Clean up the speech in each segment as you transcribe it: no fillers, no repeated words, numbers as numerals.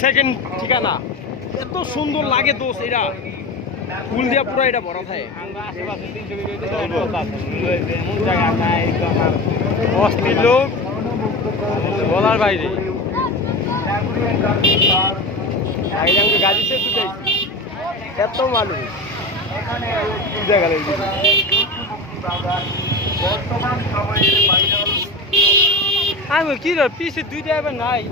second ঠিকানা এত সুন্দর লাগে দোস্ত এটা ফুল দিয়া পুরো এটা ভরা থাকে অস্থির লোক বলার বাইরে গাড়ি সে দুটাইছি এত মানুষ আমি কি পিছিয়ে দুইটা এবার নাই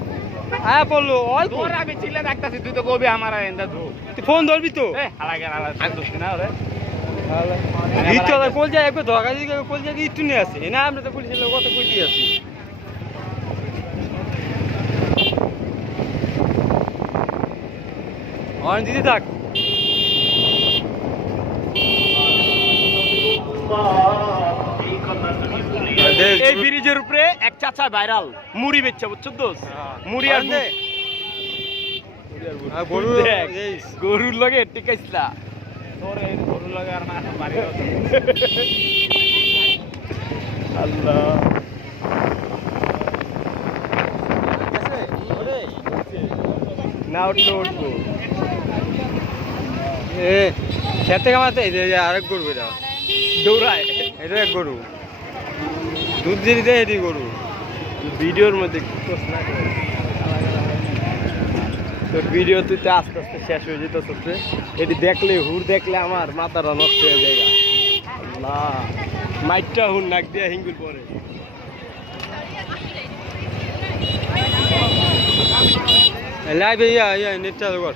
আয়া পড়লো অল্প আমি চিল্লা দেখতাছি তুই তো কবি আমার এন্দা ধু ফোন ধরবি তো কল যায় একবার ধরা দিকে কল যায় একটু নিয়ে আসে না আমরা তো পুলিশের লোক কত কই দিয়ে আছি অন দিদি থাক এই ব্রিজের উপরে এক চাচা ভাইরাল মুড়ি বেচছে বুঝছো দোস্ত মুড়ি আর গরুর লগে টিকাইছিলা গরুর লগে আর আল্লাহ না উঠলো উঠবো খেতে কামাতে আরেক গরু এটা দৌড়ায় এটা এক গরু দুধ দিয়ে দিতে এটি গরু ভিডিওর মধ্যে তোর ভিডিও তুই তো আস্তে আস্তে শেষ হয়ে যেত সত্যি এটি দেখলে হুর দেখলে আমার মাথাটা নষ্ট হয়ে যায় না মাইটটা হুর নাক দিয়ে হিঙ্গুল পরে লাইভ নেট চালু কর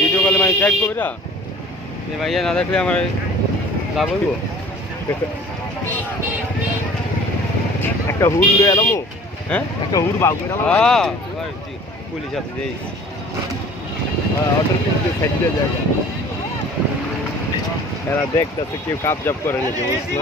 ভিডিও কলে মানে দেখবো এটা ভাইয়া না দেখলে আমার লাভ হইব একটা হুর লয়ে এলাম হ্যাঁ একটা হুর বাউ পুলিশ আছে যেই অটোর কিন্তু সাইডে জায়গা এরা দেখতেছে কেউ কাপ জাপ করে নাকি বুঝলো